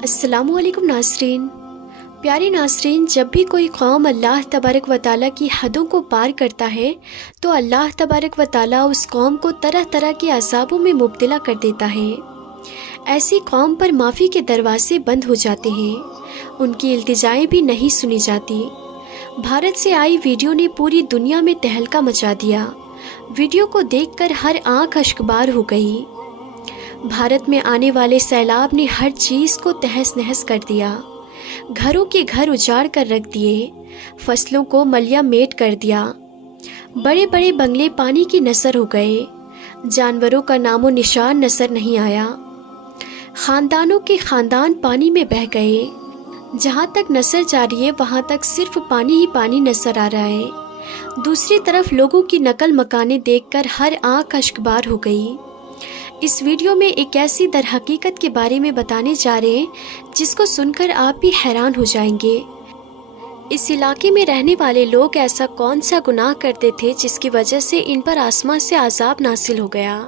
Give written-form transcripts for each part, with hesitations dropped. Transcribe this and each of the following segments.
अस्सलामु अलैकुम नाज़रीन। प्यारे नाज़रीन, जब भी कोई कौम अल्लाह तबारक व तआला की हदों को पार करता है तो अल्लाह तबारक व तआला उस कौम को तरह तरह के अज़ाबों में मुब्तला कर देता है। ऐसी कौम पर माफ़ी के दरवाजे बंद हो जाते हैं, उनकी इल्तिजाएं भी नहीं सुनी जाती। भारत से आई वीडियो ने पूरी दुनिया में तहलका मचा दिया। वीडियो को देखकर हर आंख अश्कबार हो गई। भारत में आने वाले सैलाब ने हर चीज़ को तहस नहस कर दिया। घरों के घर उजाड़ कर रख दिए, फसलों को मलिया मेट कर दिया। बड़े बड़े बंगले पानी की नज़र हो गए, जानवरों का नामो निशान नज़र नहीं आया। ख़ानदानों के ख़ानदान पानी में बह गए। जहाँ तक नज़र जा रही है वहाँ तक सिर्फ पानी ही पानी नज़र आ रहा है। दूसरी तरफ लोगों की नकल मकानें देखकर हर आँख अश्कबार हो गई। इस वीडियो में एक ऐसी दरहकीकत के बारे में बताने जा रहे हैं जिसको सुनकर आप भी हैरान हो जाएंगे। इस इलाके में रहने वाले लोग ऐसा कौन सा गुनाह करते थे जिसकी वजह से इन पर आसमां से अज़ाब नासिल हो गया।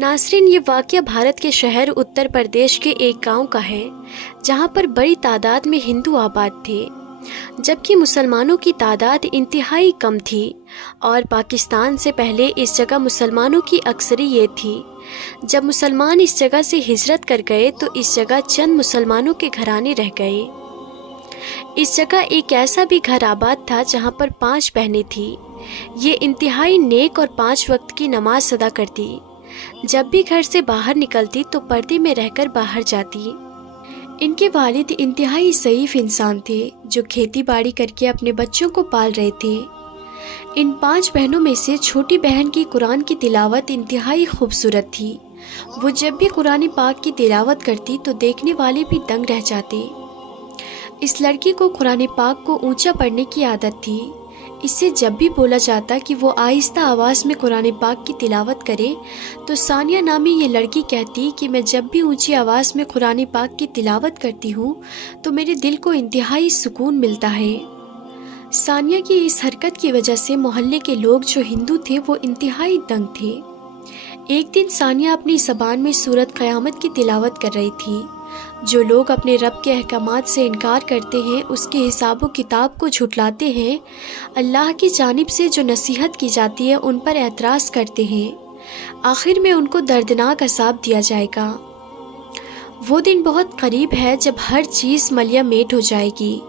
नाज़रीन, ये वाक़या भारत के शहर उत्तर प्रदेश के एक गांव का है जहां पर बड़ी तादाद में हिंदू आबाद थे, जबकि मुसलमानों की तादाद इंतहाई कम थी। और पाकिस्तान से पहले इस जगह मुसलमानों की अक्सरियत थी। जब मुसलमान इस जगह से हिजरत कर गए तो इस जगह चंद मुसलमानों के घराने रह गए। इस जगह एक ऐसा भी घर आबाद था जहां पर 5 बहनें थीं। ये इंतहाई नेक और 5 वक्त की नमाज अदा करती। जब भी घर से बाहर निकलती तो पर्दे में रहकर बाहर जाती। इनके वालिद इंतहाई ज़ईफ़ इंसान थे जो खेती बाड़ी करके अपने बच्चों को पाल रहे थे। इन 5 बहनों में से छोटी बहन की कुरान की तिलावत इंतहाई खूबसूरत थी। वो जब भी कुरान पाक की तिलावत करती तो देखने वाले भी दंग रह जाते। इस लड़की को कुरान पाक को ऊंचा पढ़ने की आदत थी। इससे जब भी बोला जाता कि वो आहिस्ता आवाज़ में कुरान पाक की तिलावत करे तो सानिया नामी ये लड़की कहती कि मैं जब भी ऊंची आवाज़ में कुरान पाक की तिलावत करती हूँ तो मेरे दिल को इंतहाई सुकून मिलता है। सानिया की इस हरकत की वजह से मोहल्ले के लोग जो हिंदू थे वो इंतहाई दंग थे। एक दिन सानिया अपनी ज़बान में सूरत क़यामत की तिलावत कर रही थी। जो लोग अपने रब के अहकामात से इनकार करते हैं, उसके हिसाब व किताब को झुटलाते हैं, अल्लाह की जानिब से जो नसीहत की जाती है उन पर एतराज़ करते हैं, आखिर में उनको दर्दनाक अज़ाब दिया जाएगा। वो दिन बहुत करीब है जब हर चीज़ मलिया मेट हो जाएगी।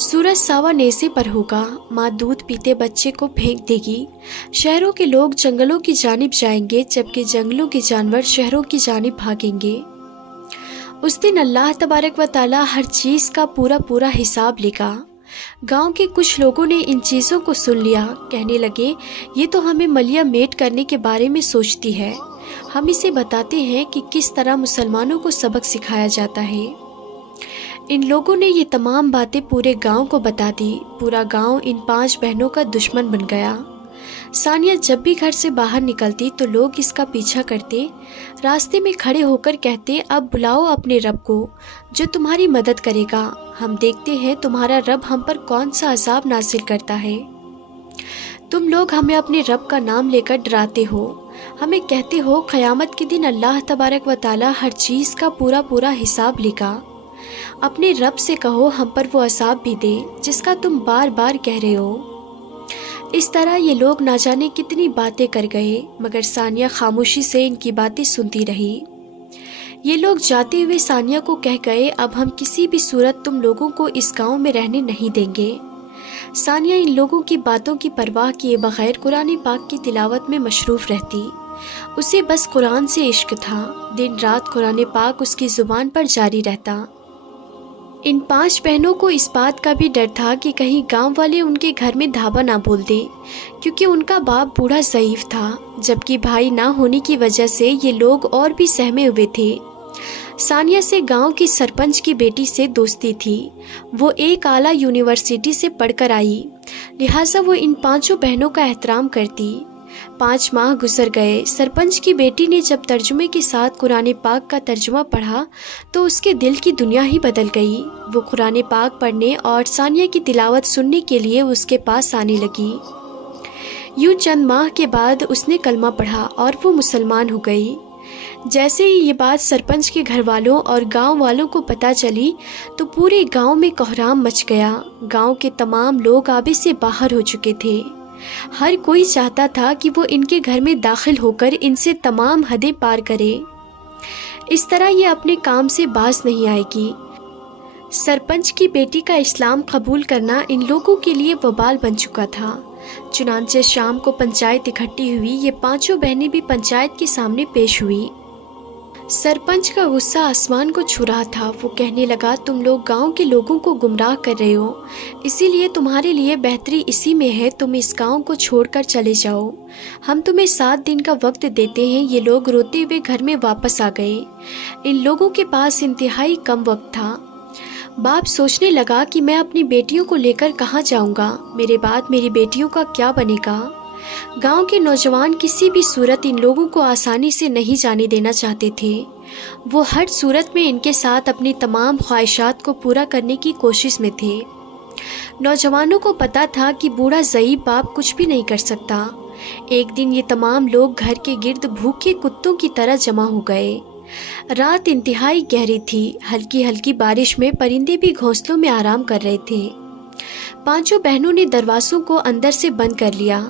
सूरज सावा नेज़े पर होगा, माँ दूध पीते बच्चे को फेंक देगी। शहरों के लोग जंगलों की जानिब जाएंगे जबकि जंगलों के जानवर शहरों की जानिब भागेंगे। उस दिन अल्लाह तबारक व तआला हर चीज़ का पूरा पूरा हिसाब लेगा। गांव के कुछ लोगों ने इन चीज़ों को सुन लिया। कहने लगे, ये तो हमें मलिया मेट करने के बारे में सोचती है। हम इसे बताते हैं कि किस तरह मुसलमानों को सबक सिखाया जाता है। इन लोगों ने ये तमाम बातें पूरे गांव को बता दी। पूरा गांव इन 5 बहनों का दुश्मन बन गया। सानिया जब भी घर से बाहर निकलती तो लोग इसका पीछा करते, रास्ते में खड़े होकर कहते, अब बुलाओ अपने रब को जो तुम्हारी मदद करेगा। हम देखते हैं तुम्हारा रब हम पर कौन सा अज़ाब नासिल करता है। तुम लोग हमें अपने रब का नाम लेकर डराते हो, हमें कहते हो क़यामत के दिन अल्लाह तबारक व तआला हर चीज़ का पूरा पूरा हिसाब लेगा। अपने रब से कहो हम पर वो अज़ाब भी दे जिसका तुम बार बार कह रहे हो। इस तरह ये लोग ना जाने कितनी बातें कर गए, मगर सानिया खामोशी से इनकी बातें सुनती रही। ये लोग जाते हुए सानिया को कह गए, अब हम किसी भी सूरत तुम लोगों को इस गांव में रहने नहीं देंगे। सानिया इन लोगों की बातों की परवाह किए बगैर कुरान पाक की तिलावत में मशरूफ़ रहती। उसे बस कुरान से इश्क था। दिन रात कुरान पाक उसकी ज़ुबान पर जारी रहता। इन 5 बहनों को इस बात का भी डर था कि कहीं गांव वाले उनके घर में धाबा ना बोल दें, क्योंकि उनका बाप बूढ़ा ज़ईफ़ था, जबकि भाई ना होने की वजह से ये लोग और भी सहमे हुए थे। सानिया से गांव की सरपंच की बेटी से दोस्ती थी। वो एक आला यूनिवर्सिटी से पढ़कर आई, लिहाजा वो इन 5 बहनों का एहतराम करती। 5 माह गुजर गए। सरपंच की बेटी ने जब तर्जुमे के साथ कुरान पाक का तर्जुमा पढ़ा तो उसके दिल की दुनिया ही बदल गई। वो कुरान पाक पढ़ने और सानिया की तिलावत सुनने के लिए उसके पास आने लगी। यूँ चंद माह के बाद उसने कलमा पढ़ा और वो मुसलमान हो गई। جیسے ہی یہ بات سرپنچ کے گھر والوں اور گاؤں والوں کو پتہ چلی تو پورے گاؤں میں کوہرام مچ گیا۔ گاؤں کے تمام لوگ آبے سے باہر ہو چکے تھے۔ ہر کوئی چاہتا تھا کہ وہ ان کے گھر میں داخل ہو کر ان سے تمام حدیں پار کرے۔ اس طرح یہ اپنے کام سے باز نہیں آئے گی۔ سرپنچ کی بیٹی کا اسلام قبول کرنا ان لوگوں کے لیے وبال بن چکا تھا۔ چنانچہ شام کو پنچایت اکٹھی ہوئی۔ یہ پانچوں بہنیں بھی پنچایت کے سامنے پیش ہوئی۔ سرپنچ کا غصہ آسمان کو چھو رہا تھا۔ وہ کہنے لگا، تم لوگ گاؤں کے لوگوں کو گمراہ کر رہے ہو، اسی لیے تمہارے لیے بہتری اسی میں ہے تم اس گاؤں کو چھوڑ کر چلے جاؤ۔ ہم تمہیں 7 دن کا وقت دیتے ہیں۔ یہ لوگ روتے ہوئے گھر میں واپس آ گئے۔ ان لوگوں کے پاس انتہائی کم وقت تھا۔ باپ سوچنے لگا کہ میں اپنی بیٹیوں کو لے کر کہاں جاؤں گا؟ میرے بعد میری بیٹیوں کا کیا بنے گا؟ گاؤں کے نوجوان کسی بھی صورت ان لوگوں کو آسانی سے نہیں جانے دینا چاہتے تھے۔ وہ ہر صورت میں ان کے ساتھ اپنی تمام خواہشات کو پورا کرنے کی کوشش میں تھے۔ نوجوانوں کو پتہ تھا کہ بوڑھا ضعیف باپ کچھ بھی نہیں کر سکتا۔ ایک دن یہ تمام لوگ گھر کے گرد بھوکے کتوں کی طرح جمع ہو گئے۔ رات انتہائی گہری تھی۔ ہلکی ہلکی بارش میں پرندے بھی گھونسلوں میں آرام کر رہے تھے۔ پانچوں بہنوں نے دروازوں کو اندر سے بند کر لیا۔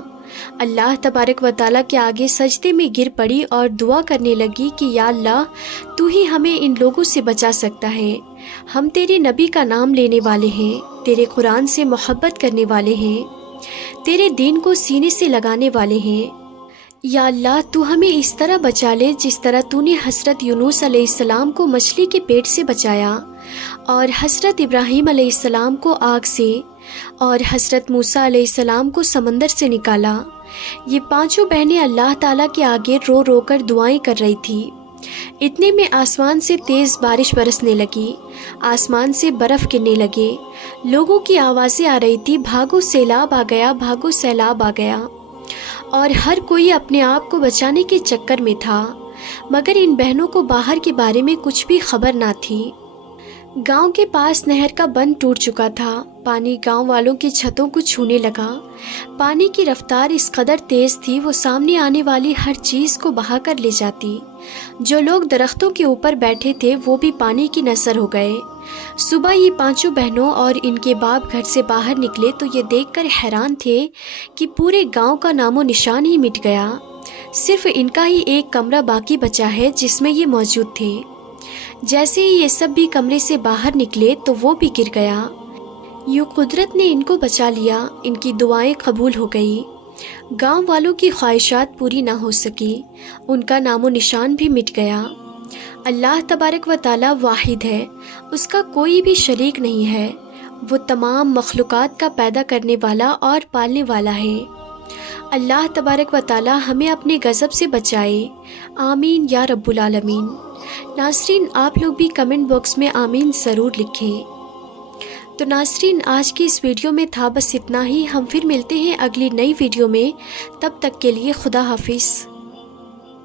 اللہ تبارک و تعالیٰ کے آگے سجدے میں گر پڑی اور دعا کرنے لگی کہ یا اللہ، تو ہی ہمیں ان لوگوں سے بچا سکتا ہے۔ ہم تیرے نبی کا نام لینے والے ہیں، تیرے قرآن سے محبت کرنے والے ہیں، تیرے دین کو سینے سے لگانے والے ہیں۔ یا اللہ، تو ہمیں اس طرح بچا لے جس طرح تو نے حضرت یونس علیہ السلام کو مچھلی کے پیٹ سے بچایا، اور حضرت ابراہیم علیہ السلام کو آگ سے، اور حضرت موسیٰ علیہ السلام کو سمندر سے نکالا۔ یہ پانچوں بہنیں اللہ تعالیٰ کے آگے رو رو کر دعائیں کر رہی تھی۔ اتنے میں آسمان سے تیز بارش برسنے لگی، آسمان سے برف گرنے لگے، لوگوں کی آوازیں آ رہی تھی، بھاگو سیلاب آ گیا، بھاگو سیلاب آ گیا، اور ہر کوئی اپنے آپ کو بچانے کے چکر میں تھا، مگر ان بہنوں کو باہر کے بارے میں کچھ بھی خبر نہ تھی۔ گاؤں کے پاس نہر کا بند ٹوٹ چکا تھا۔ پانی گاؤں والوں کی چھتوں کو چھونے لگا۔ پانی کی رفتار اس قدر تیز تھی وہ سامنے آنے والی ہر چیز کو بہا کر لے جاتی۔ جو لوگ درختوں کے اوپر بیٹھے تھے وہ بھی پانی کی نذر ہو گئے۔ صبح یہ پانچوں بہنوں اور ان کے باپ گھر سے باہر نکلے تو یہ دیکھ کر حیران تھے کہ پورے گاؤں کا نام و نشان ہی مٹ گیا۔ صرف ان کا ہی ایک کمرہ باقی بچا ہے جس میں یہ موجود تھے۔ جیسے ہی یہ سب بھی کمرے سے باہر نکلے تو وہ بھی گر گیا۔ یوں قدرت نے ان کو بچا لیا، ان کی دعائیں قبول ہو گئی۔ گاؤں والوں کی خواہشات پوری نہ ہو سکی، ان کا نام و نشان بھی مٹ گیا۔ اللہ تبارک و تعالیٰ واحد ہے، اس کا کوئی بھی شریک نہیں ہے۔ وہ تمام مخلوقات کا پیدا کرنے والا اور پالنے والا ہے۔ اللہ تبارک و تعالیٰ ہمیں اپنے غضب سے بچائے، آمین یا رب العالمین۔ ناظرین، آپ لوگ بھی کمنٹ باکس میں آمین ضرور لکھیں۔ تو ناظرین، آج کی اس ویڈیو میں تھا بس اتنا ہی۔ ہم پھر ملتے ہیں اگلی نئی ویڈیو میں، تب تک کے لیے خدا حافظ۔